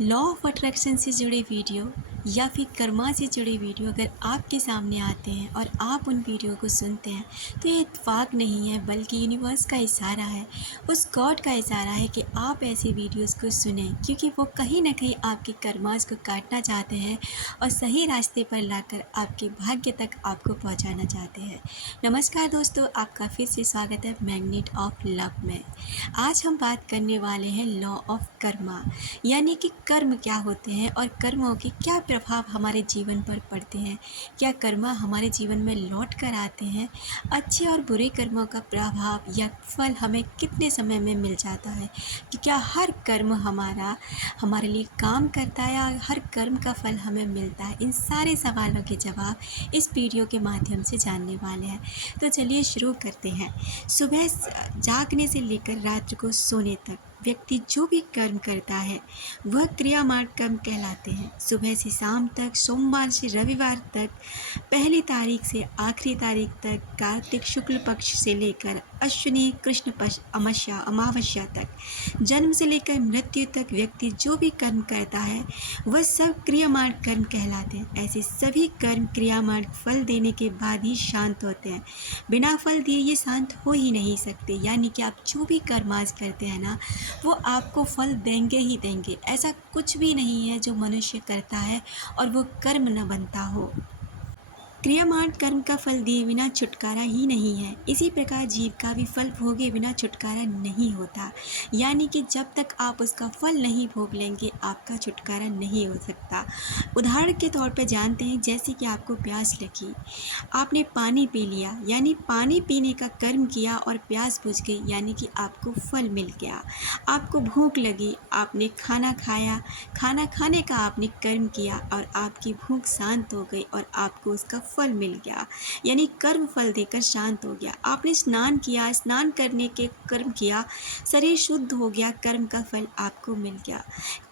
Law of attraction से जुड़े video या फिर कर्मा से जुड़े वीडियो अगर आपके सामने आते हैं और आप उन वीडियो को सुनते हैं तो ये इत्तेफाक नहीं है बल्कि यूनिवर्स का इशारा है, उस गॉड का इशारा है कि आप ऐसे वीडियोस को सुनें, क्योंकि वो कहीं ना कहीं आपके कर्मास को काटना चाहते हैं और सही रास्ते पर लाकर आपके भाग्य तक आपको पहुंचाना चाहते हैं। नमस्कार दोस्तों, आपका फिर से स्वागत है मैग्नेट ऑफ लव में। आज हम बात करने वाले हैं लॉ ऑफ कर्मा, यानी कि कर्म क्या होते हैं और कर्मों के क्या प्रभाव हमारे जीवन पर पड़ते हैं। क्या कर्म हमारे जीवन में लौट कर आते हैं? अच्छे और बुरे कर्मों का प्रभाव या फल हमें कितने समय में मिल जाता है? कि क्या हर कर्म हमारे लिए काम करता है या हर कर्म का फल हमें मिलता है? इन सारे सवालों के जवाब इस वीडियो के माध्यम से जानने वाले हैं। तो चलिए शुरू करते हैं। सुबह जागने से लेकर रात को सोने तक व्यक्ति जो भी कर्म करता है वह क्रियामान कर्म कहलाते हैं। सुबह से शाम तक, सोमवार से रविवार तक, पहली तारीख से आखिरी तारीख तक, कार्तिक शुक्ल पक्ष से लेकर अश्विनी कृष्ण पक्ष अमावस्या तक, जन्म से लेकर मृत्यु तक व्यक्ति जो भी कर्म करता है वह सब क्रियामान कर्म कहलाते हैं। ऐसे सभी कर्म क्रियामान फल देने के बाद ही शांत होते हैं। बिना फल दिए ये शांत हो ही नहीं सकते। यानी कि आप जो भी कर्म आज करते हैं ना, वो आपको फल देंगे ही देंगे। ऐसा कुछ भी नहीं है जो मनुष्य करता है और वो कर्म न बनता हो। क्रियामान कर्म का फल दिए बिना छुटकारा ही नहीं है। इसी प्रकार जीव का भी फल भोगे बिना छुटकारा नहीं होता। यानी कि जब तक आप उसका फल नहीं भोग लेंगे आपका छुटकारा नहीं हो सकता। उदाहरण के तौर पर जानते हैं, जैसे कि आपको प्यास लगी, आपने पानी पी लिया, यानी पानी पीने का कर्म किया और प्यास बुझ गई, यानी कि आपको फल मिल गया। आपको भूख लगी, आपने खाना खाया, खाना खाने का आपने कर्म किया और आपकी भूख शांत हो गई और आपको उसका फल मिल गया, यानी कर्म फल देकर शांत हो गया। आपने स्नान किया, स्नान करने के कर्म किया, शरीर शुद्ध हो गया, कर्म का फल आपको मिल गया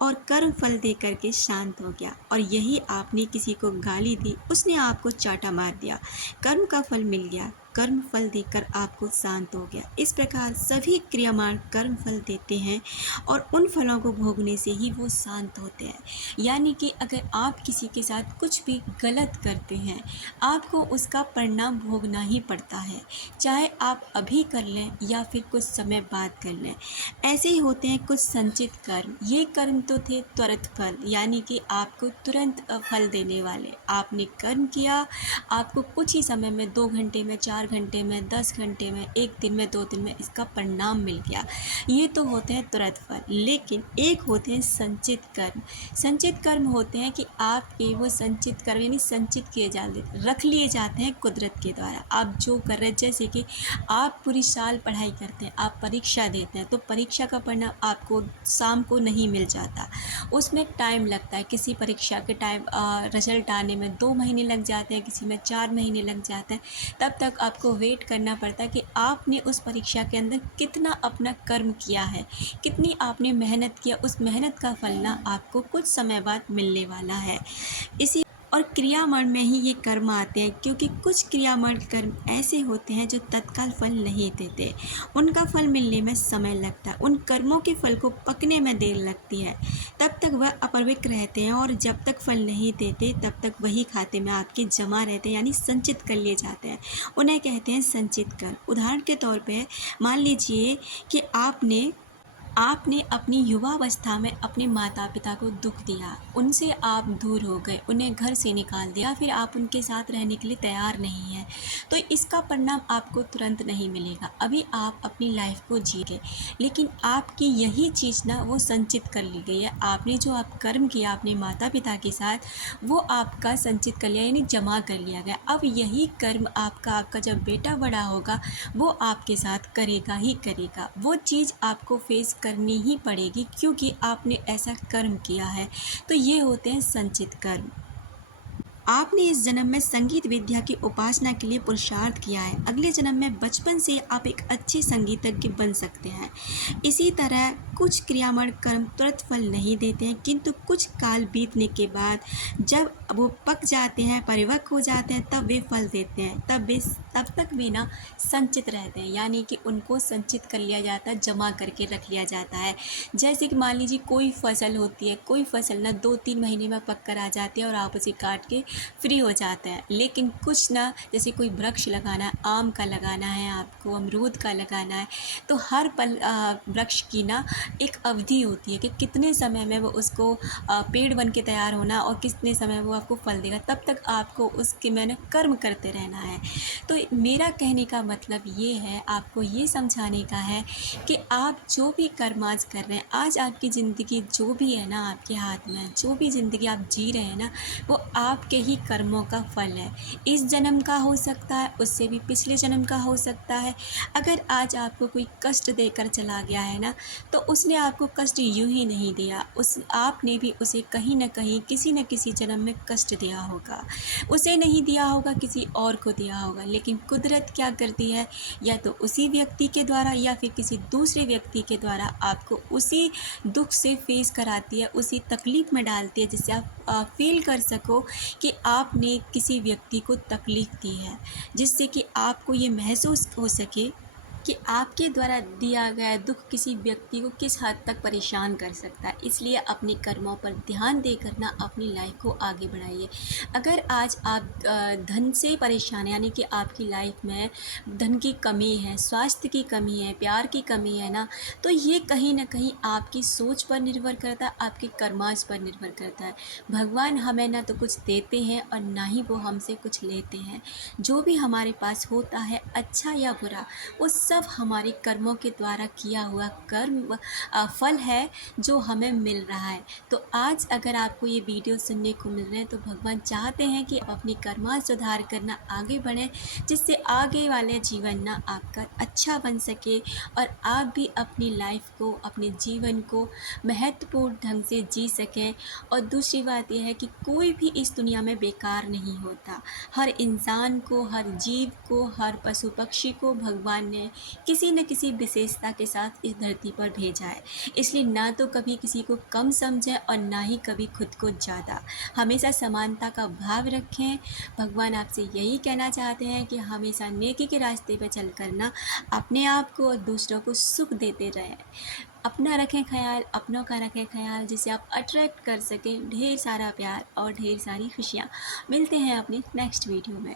और कर्म फल दे करके शांत हो गया। और यही आपने किसी को गाली दी, उसने आपको चाटा मार दिया, कर्म का फल मिल गया, कर्म फल देकर आपको शांत हो गया। इस प्रकार सभी क्रियामान कर्म फल देते हैं और उन फलों को भोगने से ही वो शांत होते हैं। यानी कि अगर आप किसी के साथ कुछ भी गलत करते हैं, आपको उसका परिणाम भोगना ही पड़ता है, चाहे आप अभी कर लें या फिर कुछ समय बाद कर लें। ऐसे ही होते हैं कुछ संचित कर्म। ये कर्म तो थे त्वरित फल, यानी कि आपको तुरंत फल देने वाले। आपने कर्म किया, आपको कुछ ही समय में, 2 घंटे में, 4 घंटे में, 10 घंटे में, 1 दिन में, 2 दिन में इसका परिणाम मिल गया। ये तो होते हैं तुरंत फल। लेकिन एक होते हैं संचित कर्म। संचित कर्म होते हैं कि आपके वो संचित कर्म यानी संचित किए जाते, रख लिए जाते हैं कुदरत के द्वारा। आप जो कर रहे हैं, जैसे कि आप पूरी साल पढ़ाई करते हैं, आप परीक्षा देते हैं, तो परीक्षा का परिणाम आपको शाम को नहीं मिल जाता, उसमें टाइम लगता है। किसी परीक्षा के टाइम रिजल्ट आने में 2 महीने लग जाते हैं, किसी में 4 महीने लग जाते हैं। तब तक आपको वेट करना पड़ता है कि आपने उस परीक्षा के अंदर कितना अपना कर्म किया है, कितनी आपने मेहनत किया। उस मेहनत का फल ना आपको कुछ समय बाद मिलने वाला है। इसी और क्रियामण में ही ये कर्म आते हैं, क्योंकि कुछ क्रियामण कर्म ऐसे होते हैं जो तत्काल फल नहीं देते, उनका फल मिलने में समय लगता है। उन कर्मों के फल को पकने में देर लगती है, तब तक वह अपवित्र रहते हैं और जब तक फल नहीं देते तब तक वही खाते में आपके जमा रहते हैं, यानी संचित कर लिए जाते हैं। उन्हें कहते हैं संचित कर्म। उदाहरण के तौर पर मान लीजिए कि आपने अपनी युवावस्था में अपने माता पिता को दुख दिया, उनसे आप दूर हो गए, उन्हें घर से निकाल दिया, फिर आप उनके साथ रहने के लिए तैयार नहीं हैं, तो इसका परिणाम आपको तुरंत नहीं मिलेगा। अभी आप अपनी लाइफ को जी गए, लेकिन आपकी यही चीज़ ना वो संचित कर ली गई है। आपने जो आप कर्म किया अपने माता पिता के साथ, वो आपका संचित कर लिया, यानी जमा कर लिया गया। अब यही कर्म आपका जब बेटा बड़ा होगा वो आपके साथ करेगा ही करेगा। वो चीज़ आपको फेस करनी ही पड़ेगी, क्योंकि आपने ऐसा कर्म किया है। तो ये होते हैं संचित कर्म। आपने इस जन्म में संगीत विद्या की उपासना के लिए पुरुषार्थ किया है। अगले जन्म में बचपन से आप एक अच्छे संगीतज्ञ बन सकते हैं। इसी तरह कुछ क्रियामण कर्म तुरंत फल नहीं देते हैं, किंतु कुछ काल बीतने के बाद जब वो पक जाते हैं, परिपक्व हो जाते हैं, तब वे फल देते हैं। तब तक वे ना संचित रहते हैं, यानी कि उनको संचित कर लिया जाता है, जमा करके रख लिया जाता है। जैसे कि मान लीजिए कोई फसल होती है, कोई फसल ना 2-3 महीने में पक कर आ जाती है और आप उसे काट के फ्री हो जाते हैं। लेकिन कुछ ना, जैसे कोई वृक्ष लगाना है, आम का लगाना है, आपको अमरूद का लगाना है, तो हर वृक्ष की ना एक अवधि होती है कि कितने समय में वो उसको पेड़ बन के तैयार होना और कितने समय वो आपको फल देगा। तब तक आपको उसके मैंने कर्म करते रहना है। तो मेरा कहने का मतलब ये है, आपको ये समझाने का है कि आप जो भी कर्म आज कर रहे हैं, आज आपकी ज़िंदगी जो भी है ना आपके हाथ में, जो भी ज़िंदगी आप जी रहे हैं ना, वो आपके ही कर्मों का फल है। इस जन्म का हो सकता है, उससे भी पिछले जन्म का हो सकता है। अगर आज आपको कोई कष्ट देकर चला गया है ना, तो उसने आपको कष्ट यूं ही नहीं दिया, उस आपने भी उसे कहीं ना कहीं किसी न किसी जन्म में कष्ट दिया होगा। उसे नहीं दिया होगा, किसी और को दिया होगा। लेकिन कुदरत क्या करती है, या तो उसी व्यक्ति के द्वारा या फिर किसी दूसरे व्यक्ति के द्वारा आपको उसी दुख से फेस कराती है, उसी तकलीफ़ में डालती है, जिससे आप फील कर सको कि आपने किसी व्यक्ति को तकलीफ़ दी है, जिससे कि आपको ये महसूस हो सके कि आपके द्वारा दिया गया दुख किसी व्यक्ति को किस हद तक परेशान कर सकता है। इसलिए अपने कर्मों पर ध्यान देकर ना अपनी लाइफ को आगे बढ़ाइए। अगर आज आप धन से परेशान हैं, यानी कि आपकी लाइफ में धन की कमी है, स्वास्थ्य की कमी है, प्यार की कमी है ना, तो ये कहीं ना कहीं आपकी सोच पर निर्भर करता है, आपके कर्माश पर निर्भर करता है। भगवान हमें ना तो कुछ देते हैं और ना ही वो हमसे कुछ लेते हैं। जो भी हमारे पास होता है, अच्छा या बुरा, वो सब हमारे कर्मों के द्वारा किया हुआ फल है जो हमें मिल रहा है। तो आज अगर आपको ये वीडियो सुनने को मिल रहे हैं, तो भगवान चाहते हैं कि आप अपनी कर्मा सुधार करना आगे बढ़ें, जिससे आगे वाले जीवन ना आपका अच्छा बन सके और आप भी अपनी लाइफ को, अपने जीवन को महत्वपूर्ण ढंग से जी सकें। और दूसरी बात यह है कि कोई भी इस दुनिया में बेकार नहीं होता। हर इंसान को, हर जीव को, हर पशु पक्षी को भगवान ने किसी न किसी विशेषता के साथ इस धरती पर भेजा है। इसलिए ना तो कभी किसी को कम समझें और ना ही कभी खुद को ज़्यादा। हमेशा समानता का भाव रखें। भगवान आपसे यही कहना चाहते हैं कि हमेशा नेकी के रास्ते पर चल कर ना अपने आप को और दूसरों को सुख देते रहें। अपना रखें ख्याल, अपनों का रखें ख्याल, जिससे आप अट्रैक्ट कर सकें ढेर सारा प्यार और ढेर सारी खुशियाँ। मिलते हैं अपनी नेक्स्ट वीडियो में।